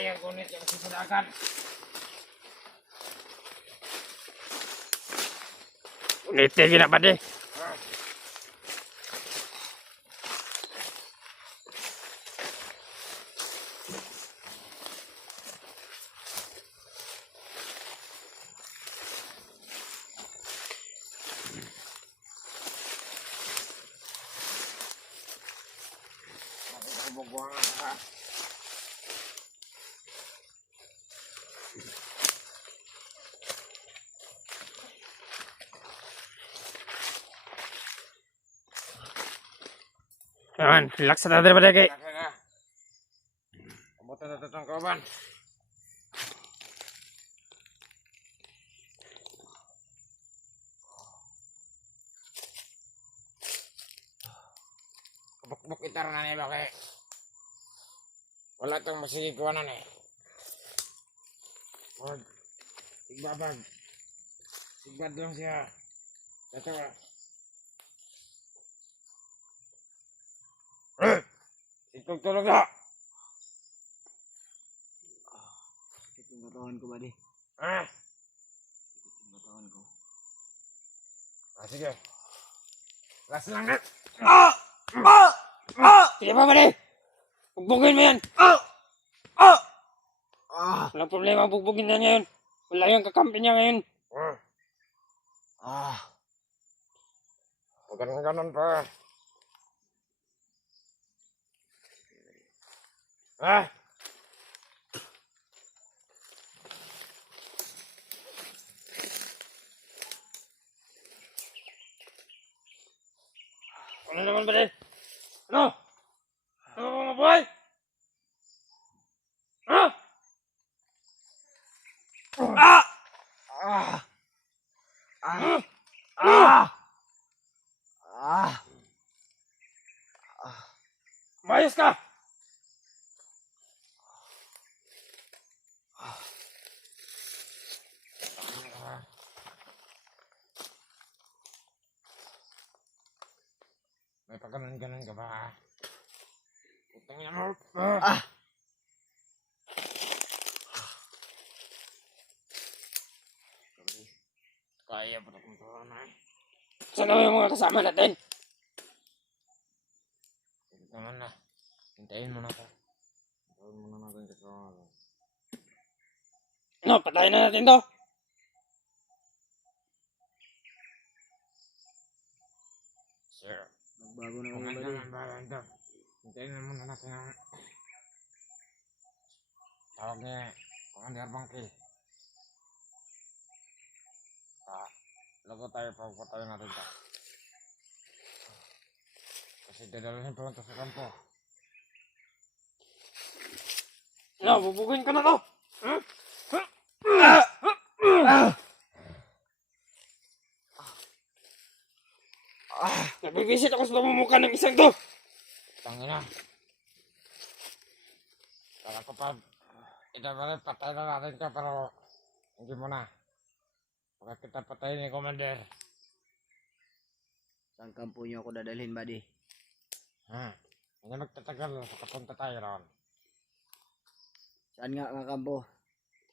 kaya kunit yung sisadakan. Ulitin na ba di? Bubuangan ka. Ayan, relax na natin ba di kay? Kabutan na itong kauban. Kabukbuk itar na nila kay wala itong masigikuanan eh. Huwag sigbabag. Sigbad lang siya. Ito ka. Itugtulog na! Sakit yung katawan ko, buddy. Ah! Sakit yung katawan ko. Sige. Last lang na. Sige pa ba di? Bugbugin mo yan! Walang problema, bugbugin na niya yun. Wala yung kakampi niya ngayon. Huwag ganun pa. Ah! Ano naman ba di? Ano? Ano ba mga buhay? Ano? Ah! Ah! Ah! Ah! Ah! Mayos ka! May pagganon-ganon ka ba? Putang ina mo. Ah! Kaya pa na kung na eh. Saan na yung mga kasama natin? Sige naman na. Hintayin mo na to. Hintayin mo na natin sa kawan. Ano, patayin na natin to. Sir. Nagbago na Kung kayo, ano buddy. ang bayan to. Hintayin na muna natin ang tawag niya Commander Bangkil. Lago tayo pagpatayin natin to. Kasi dadalhin pa ito sa kampo. Ano, bubugin ka na to. Nabibisit ako sa pamumukha ng isang to. Tangina. Kala ko pa itabalit patay na natin ka pero hindi mo na. Baka kita patayin ni Commander. Saan kampo niyo ako dadalhin, buddy? Hindi magtatagal sa kapunta tayo ron. Saan nga ang kampo?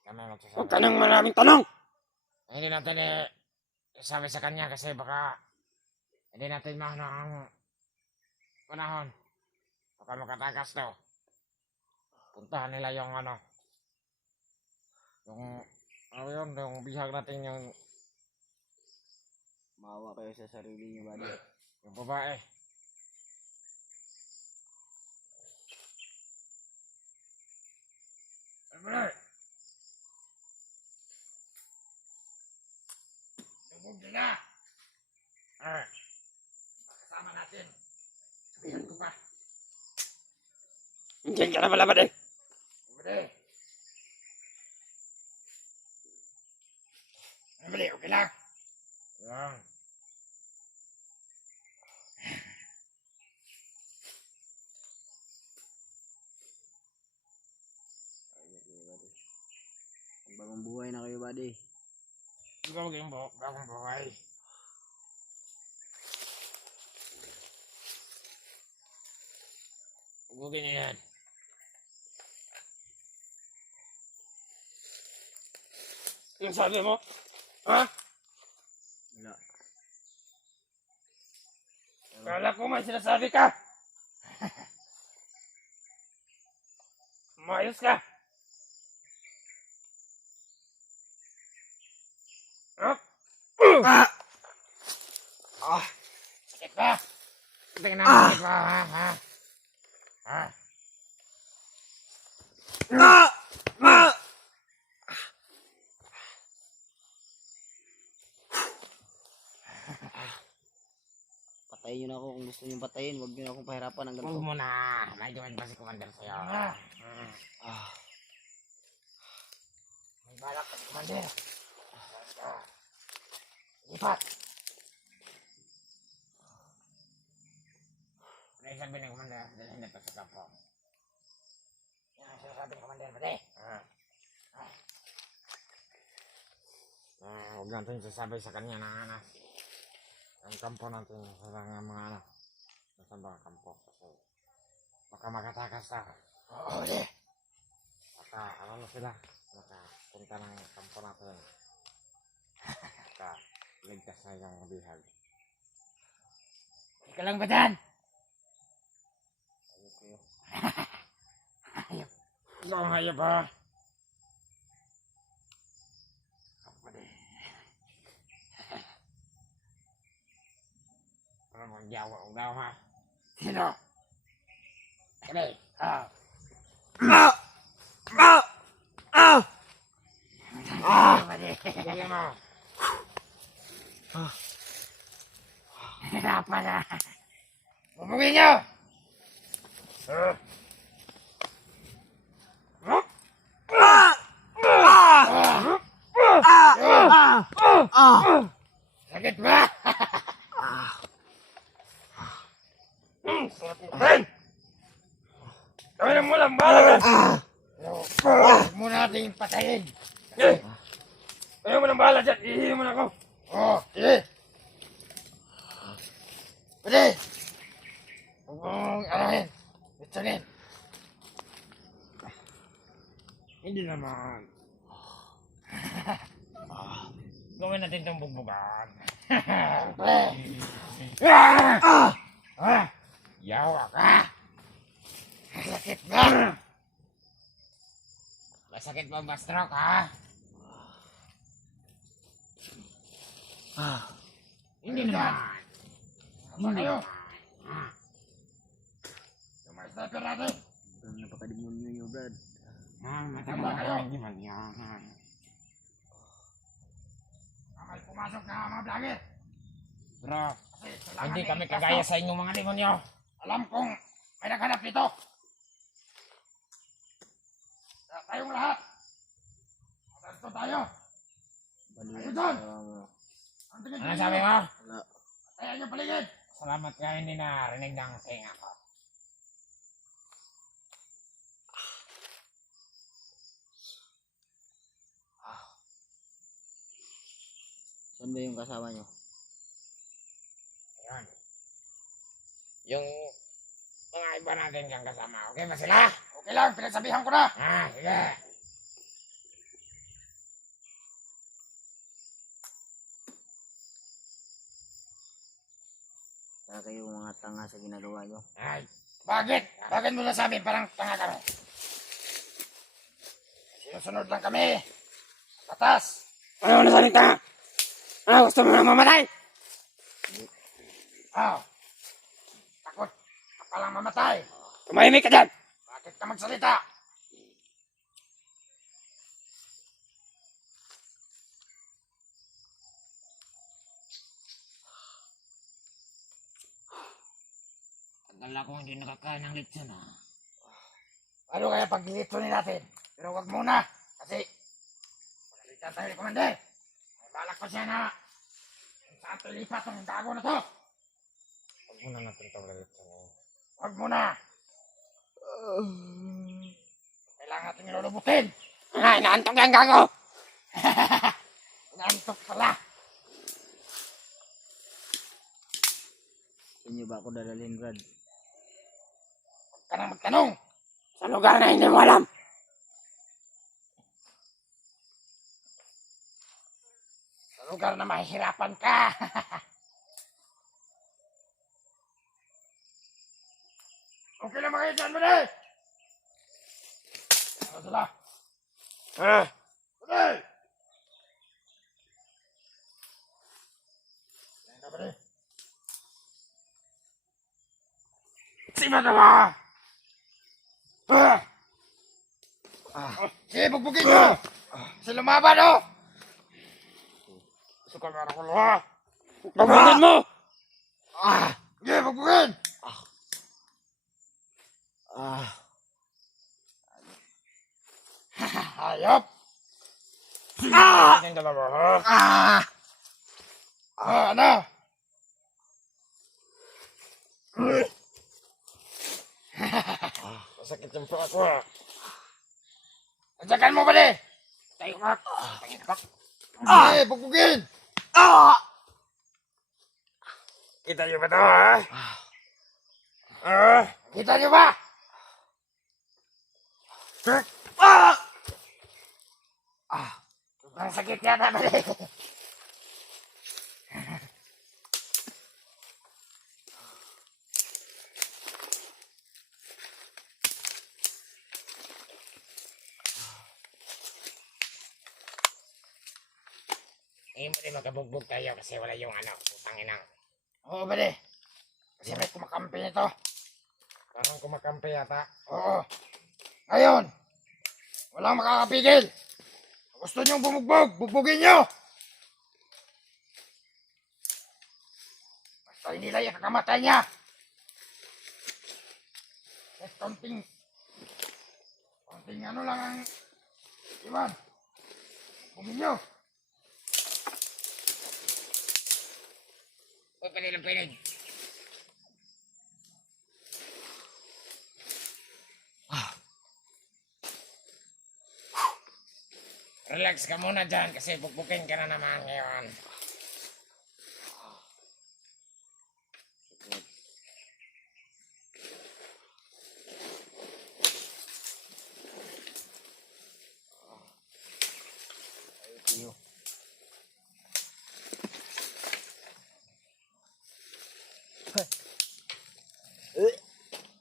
Kami magsasabi. Huwag ka nang maraming tanong. Hindi natin sabi sa kanya kasi baka hindi natin mahal ang panahon. Baka makatakas daw. Puntahan nila yung yung bihag natin yung Maawa kayo sa sarili niyo, buddy. yung babae. Alright. Lubog nila. Kasama natin. Sabihan ko pa. Diyan ka na pala ba di? Budi. Budi, okay lang. Yan. Ayos kayo, buddy. Bagong buhay na kayo, buddy. Ikaw maging bagong buhay. Ugugin niyo yan. Yung sabi mo? Ha? Wala. Kala ko may sinasabi ka. Mayos ka. Ha? Sakit ba? Tingnan mo, sakit ba, ha? Ha? Patayin nyo na ako kung gusto nyo patayin. Huwag nyo na akong pahirapan ng Huwag ganito. mo na. May gawin pa si Commander sa'yo. Ah, May balak pa si Commander. Lipat. Ano yung sabi ng Commander? Dalhin na ito sa kampo. Yan ang sinasabi ng Commander, pati. Huwag natin sasabi sa kanya na ang kampo natin sa mga nasa mga kampo. Kasi baka makatakas na. Oo, baka ano na sila. Punta ng kampo natin. Baka ligtas na yung bihag. Ika lang ba dyan? ayok kayo. Hayop. Ikaw ang hayop ha? Kapade. Para magjawa o daw ha? Sino? Kali. Kapade. Dali mo. Hirapan na. Bumugin nyo! Sakit ba? Kaya mo lang bala ka. Huwag mo natin patayin. Kaya mo lang bala dyan. Ihihin mo na ako. Oo, sige. Pwede. Huwag mong alahin. Bitsunin. Hindi naman. Gawin natin itong bugbugan. Yawa ka. Sakit ba? Masakit ba stroke ha? Hindi naman. Apa kayo? Yung mga sniper natin. Ang napakademonyo nyo, Brad. Mataba kayo. Hindi man yan. May pumasok na mga vlogger. Bro, hindi kami kagaya sa inyong mga demonyo. Alam kong may naghanap dito. Kaya tayong lahat. Matanto tayo. Ayun doon. Ang tingin ano sabi mo? Wala. Kaya niyo paligid. Salamat ka hindi na rinig ng tinga ko. Saan ba yung kasama nyo? Ayan. Yung mga iba natin dyan kasama. Okay ba sila? Okay lang, pinagsabihan ko na. Sige. Kaya kayo mga tanga sa ginagawa nyo. Ay, bakit? Bakit mo nasabi parang tanga kami? Sinusunod lang kami. Batas. Ano mo nasabing tanga? Gusto mo na mamatay? Oh. Takot. Ka palang mamatay. Tumahimik ka dyan. Bakit ka magsalita? Tagal ako hindi nakakain ng lechon ha. Ano kaya paglilitsonin natin? Pero wag muna. Kasi pagalitan tayo ni Commander. May balak pa siya na saan tayo lipat ang gago na to. Wag muna natin itong lilitsonin. Wag muna. Kailangan natin ilulubutin. Inaantok yan, gago. Inaantok pala. Saan nyo ba ako dadalhin, Brad? Huwag ka nang magtanong. Sa lugar na hindi mo alam. lugar na mahihirapan ka. Okay lang mga dyan, Bade! Ano sila? Bade! Ayan ka, Bade. Sima na ba? Sige, bugbugin nyo! Kasi lumaban, oh! Gusto ka meron ko, ha? Babugan mo! Sige, bugbugin! Hayop! Yung dalawa, ha? Ano? Masakit yung paa ko, ha? Anjakan mo, Bade! Tayo ka! Tayo ka! Sige, bugbugin! Kita niyo ba ito, ha? Kita niyo ba? Ang sakit yata, Bade! Hindi mo rin magkabugbog tayo kasi wala yung ano, putang inang. Oo, Bade. Kasi may kumakampi nito. Parang kumakampi yata. Oo. Ngayon, walang makakapigil. Kung gusto niyong bumugbog, bugbugin niyo. Basta hindi lang yung kakamatay niya. Kahit konting ano lang ang iwan. Bugbugin niyo. Huwag pa nilang pinig. Relax ka muna dyan kasi bukbukin ka na naman ngayon.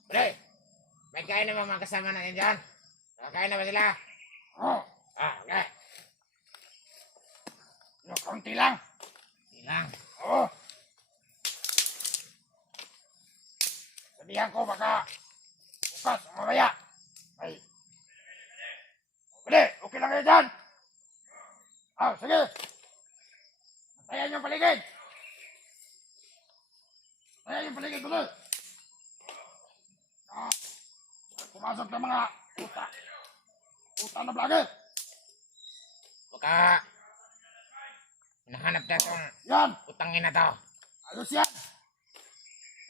Pre, may kain na mga kasama natin dyan? Nakakain na ba sila? Oo. Okay. Yung konti lang. Konti lang? Oo. Sabihan ko baka bukas o mamaya. Ay. Pwede, okay lang kayo dyan. Sige. Tayan yung paligid. Tayan yung paligid tuloy. Pumasok ng mga uta na vlogger. Baka hinahanap na itong yan. Utangin na to. Ayos yan.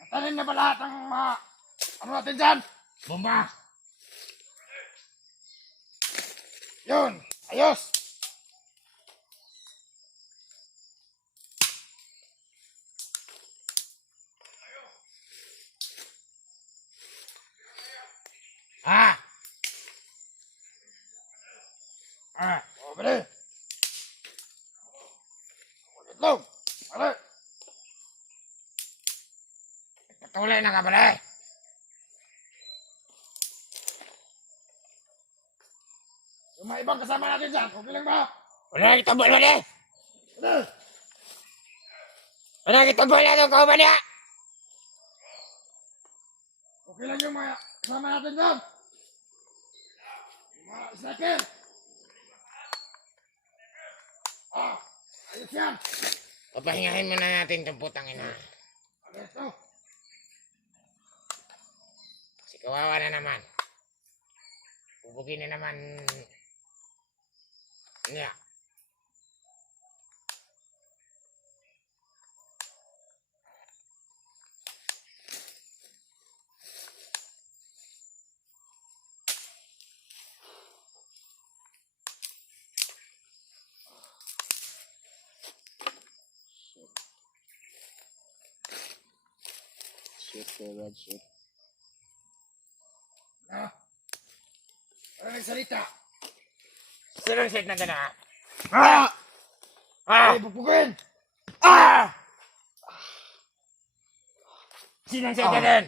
Natalin na ba lahat ng mga ano natin dyan? Bomba. Yun. Ayos. Pwede. Itlog. Pwede. Patuloy na ka, pwede. Yung mga ibang kasama natin dyan, okay lang ba? Wala kita buwan, pwede. Pwede. Wala kita buwan na itong kauban niya. Okay lang yung mga kasama natin dyan. Yung mga sniper. Ayos yan. Papahingahin muna natin itong putang ina. Ayos to. Kasi kawawa na naman. Bubugin na naman niya. Shit, bad shit. Ano nagsalita? Sino ang shit na gana? Ay, bubugin! Ah! Sinang siya din?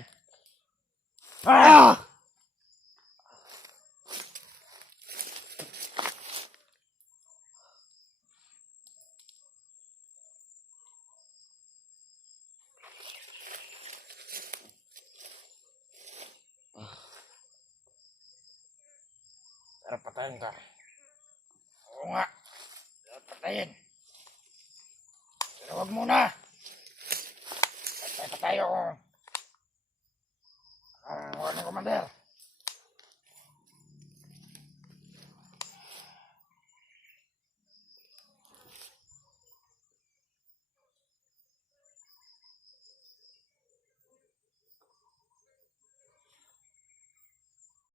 Ah! Tara, patayin ka. Oo nga. Tara, patayin. Pero wag muna. Patay pa tayo. Ang wala ng commander.